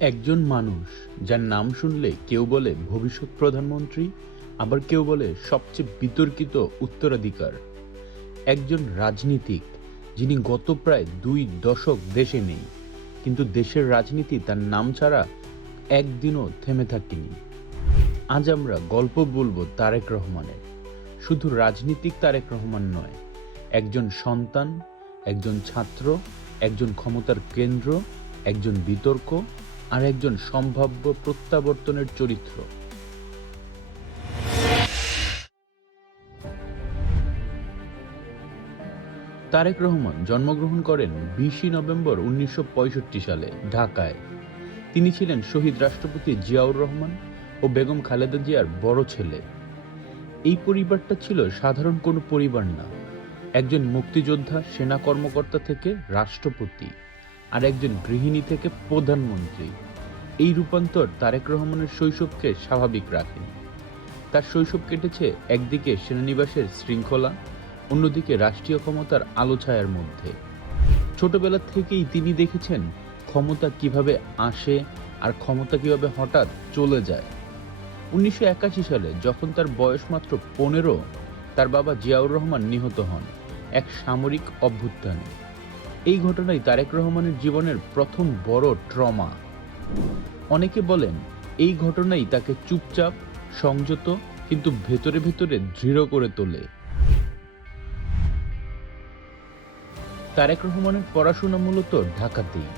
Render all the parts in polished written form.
একজন মানুষ যার নাম শুনলে কেউ বলে ভবিষ্যৎ প্রধানমন্ত্রী, আবার কেউ বলে সবচেয়ে বিতর্কিত উত্তরাধিকার। একজন রাজনীতিক যিনি গত প্রায় 2 দশক দেশে নেই, কিন্তু দেশের রাজনীতি তার নাম ছাড়া একদিনও থেমে থাকেনি। আজ আমরা গল্প বলবো তারেক রহমানের। শুধু রাজনীতিক তারেক রহমান নয়, একজন সন্তান, একজন ছাত্র, একজন ক্ষমতার কেন্দ্র, একজন বিতর্ক, আর একজন সম্ভাব্য প্রত্যাবর্তনের চরিত্র। তারেক রহমান জন্মগ্রহণ করেন 20 নভেম্বর 1965 সালে ঢাকায়। তিনি ছিলেন শহীদ রাষ্ট্রপতি জিয়াউর রহমান ও বেগম খালেদা জিয়ার বড় ছেলে। এই পরিবারটা ছিল সাধারণ কোনো পরিবার না। একজন মুক্তিযোদ্ধা সেনা কর্মকর্তা থেকে রাষ্ট্রপতি, আর একজন গৃহিণী থেকে প্রধানমন্ত্রী। এই রূপান্তর তারেক রহমানের শৈশবকে স্বাভাবিক রাখেনি। তার শৈশব কেটেছে একদিকে সেনানিবাসের শৃঙ্খলা, অন্যদিকে রাষ্ট্রীয় ক্ষমতার আলো ছায়ার মধ্যে। ছোটবেলা থেকেই তিনি দেখেছেন ক্ষমতা কিভাবে আসে আর ক্ষমতা কিভাবে হঠাৎ চলে যায়। 1981 সালে যখন তার বয়স মাত্র 15, তার বাবা জিয়াউর রহমান নিহত হন এক সামরিক অভ্যুত্থানে। এই ঘটনাই তারেক রহমানের জীবনের প্রথম বড় ট্রমা। অনেকে বলেন এই ঘটনাই তাকে চুপচাপ, সংযত, কিন্তু ভেতরে ভেতরে দৃঢ় করে তোলে। তারেক রহমানের পড়াশোনা মূলত ঢাকাতেই।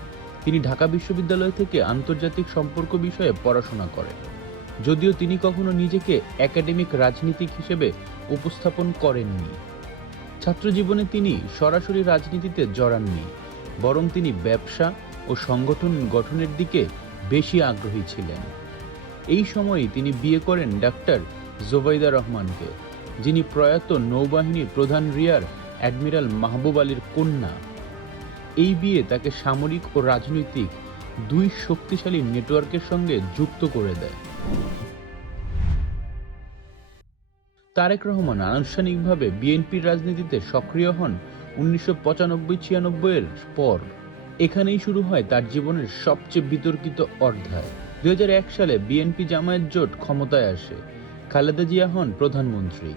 তিনি ঢাকা বিশ্ববিদ্যালয় থেকে আন্তর্জাতিক সম্পর্ক বিষয়ে পড়াশোনা করেন, যদিও তিনি কখনো নিজেকে একাডেমিক রাজনীতিক হিসেবে উপস্থাপন করেননি। ছাত্রজীবনে তিনি সরাসরি রাজনীতিতে জড়াননি, বরং তিনি ব্যবসা ও সংগঠন গঠনের দিকে বেশি আগ্রহী ছিলেন। এই সময়েই তিনি বিয়ে করেন ডাক্তার জোবাইদা রহমানকে, যিনি প্রয়াত নৌবাহিনীর প্রধান রিয়ার অ্যাডমিরাল মাহবুব আলীর কন্যা। এই বিয়ে তাকে সামরিক ও রাজনৈতিক দুই শক্তিশালী নেটওয়ার্কের সঙ্গে যুক্ত করে দেয়। তারেক রহমান আনুষ্ঠানিকভাবে বিএনপির রাজনীতিতে সক্রিয় হন 1995-96 এর পর। এখানেই শুরু হয় তার জীবনের সবচেয়ে বিতর্কিত অধ্যায়। 2001 সালে বিএনপি জামায়াত জোট ক্ষমতায় আসে। খালেদা জিয়া হন প্রধানমন্ত্রী।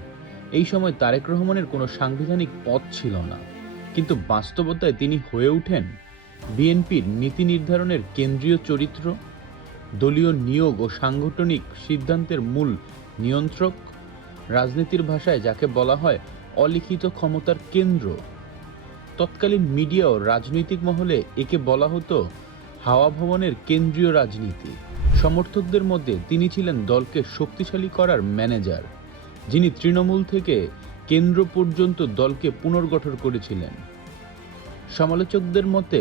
এই সময় তারেক রহমানের কোনো সাংবিধানিক পদ ছিল না, কিন্তু বাস্তবতায় তিনি হয়ে ওঠেন বিএনপির নীতি নির্ধারণের কেন্দ্রীয় চরিত্র, দলীয় নিয়োগ ও সাংগঠনিক সিদ্ধান্তের মূল নিয়ন্ত্রক, রাজনীতির ভাষায় যাকে বলা হয় অলিখিত ক্ষমতার কেন্দ্র। তৎকালীন মিডিয়া ও রাজনৈতিক মহলে একে বলা হতো হাওয়া ভবনের কেন্দ্রীয় রাজনীতি। সমর্থকদের মধ্যে তিনি ছিলেন দলকে শক্তিশালী করার ম্যানেজার, যিনি তৃণমূল থেকে কেন্দ্র পর্যন্ত দলকে পুনর্গঠন করেছিলেন। সমালোচকদের মতে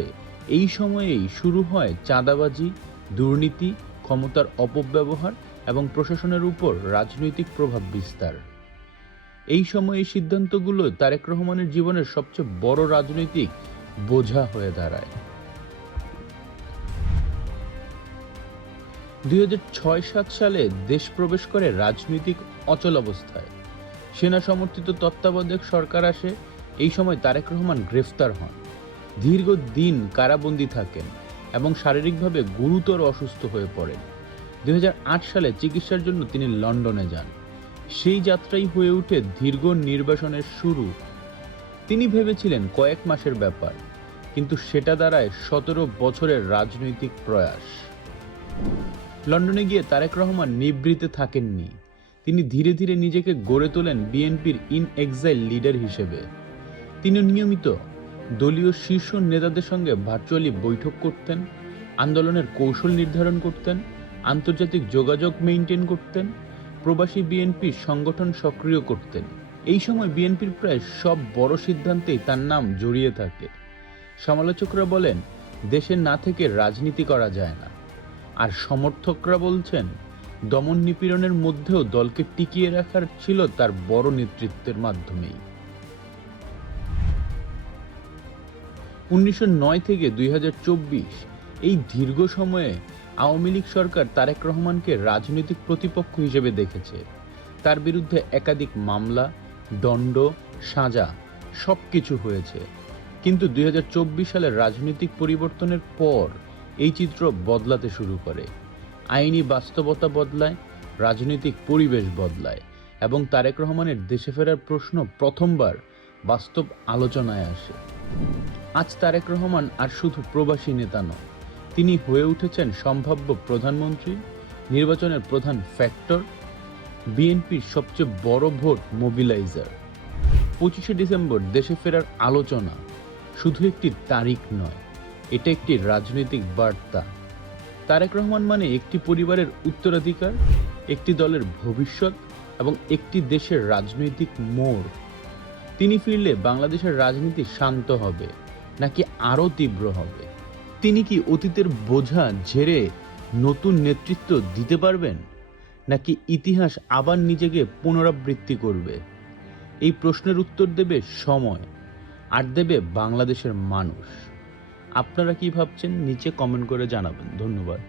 এই সময়েই শুরু হয় চাঁদাবাজি, দুর্নীতি, ক্ষমতার অপব্যবহার এবং প্রশাসনের উপর রাজনৈতিক প্রভাব বিস্তার। এই সময়ে সিদ্ধান্তগুলো তারেক রহমানের জীবনের সবচেয়ে বড় রাজনৈতিক বোঝা হয়ে দাঁড়ায়। 2006-07 সালে দেশ প্রবেশ করে রাজনৈতিক অচলাবস্থায়। সেনা সমর্থিত তত্ত্বাবধায়ক সরকার আসে। এই সময় তারেক রহমান গ্রেফতার হন, দীর্ঘদিন কারাবন্দী থাকেন এবং শারীরিকভাবে গুরুতর অসুস্থ হয়ে পড়েন। 2008 সালে চিকিৎসার জন্য তিনি লন্ডনে যান। সেই যাত্রাই হয়ে ওঠে দীর্ঘ নির্বাসনের শুরু। তিনি ভেবেছিলেন কয়েক মাসের ব্যাপার, কিন্তু সেটা দাঁড়ায় 17 বছরের রাজনৈতিক প্রয়াস। লন্ডনে গিয়ে তারেক রহমান নিভৃতে থাকেননি। তিনি ধীরে ধীরে নিজেকে গড়ে তোলেন বিএনপির ইন এক্সাইল লিডার হিসেবে। তিনি নিয়মিত দলীয় শীর্ষ নেতাদের সঙ্গে ভার্চুয়ালি বৈঠক করতেন, আন্দোলনের কৌশল নির্ধারণ করতেন, আন্তর্জাতিক যোগাযোগ মেইনটেইন করতেন, প্রবাসী বিএনপির সংগঠন সক্রিয় করতেন। এই সময় বিএনপির প্রায় সব বড় সিদ্ধান্তেই তার নাম জড়িয়ে থাকে। সমালোচকরা বলেন দেশে না থেকে রাজনীতি করা যায় না, আর সমর্থকরা বলছেন দমন নিপীড়নের মধ্যেও দলকে টিকিয়ে রাখার ছিল তার বড় নেতৃত্বের মাধ্যমেই। 1909 থেকে 2024 এই দীর্ঘ সময়ে আওয়ামী লীগ সরকার তারেক রহমানকে রাজনৈতিক প্রতিপক্ষ হিসেবে দেখেছে। তার বিরুদ্ধে একাধিক মামলা, দণ্ড, সাজা সবকিছু হয়েছে। কিন্তু 2024 সালের রাজনৈতিক পরিবর্তনের পর এই চিত্র বদলাতে শুরু করে। আইনি বাস্তবতা বদলায়, রাজনৈতিক পরিবেশ বদলায় এবং তারেক রহমানের দেশে ফেরার প্রশ্ন প্রথমবার বাস্তব আলোচনায় আসে। আজ তারেক রহমান আর শুধু প্রবাসী নেতা নয়, তিনি হয়ে উঠেছেন সম্ভাব্য প্রধানমন্ত্রী, নির্বাচনের প্রধান ফ্যাক্টর, বিএনপির সবচেয়ে বড় ভোট মোবিলাইজার। 25শে ডিসেম্বর দেশে ফেরার আলোচনা শুধু একটি তারিখ নয়, এটা একটি রাজনৈতিক বার্তা। তারেক রহমান মানে একটি পরিবারের উত্তরাধিকার, একটি দলের ভবিষ্যৎ এবং একটি দেশের রাজনৈতিক মোড়। তিনি ফিরলে বাংলাদেশের রাজনীতি শান্ত হবে নাকি আরও তীব্র হবে? তিনি কি অতীতের বোঝা ঝেড়ে নতুন নেতৃত্ব দিতে পারবেন, নাকি ইতিহাস আবার নিজেকে পুনরাবৃত্তি করবে? এই প্রশ্নের উত্তর দেবে সময়, আর দেবে বাংলাদেশের মানুষ। আপনারা কি ভাবছেন নিচে কমেন্ট করে জানাবেন। ধন্যবাদ।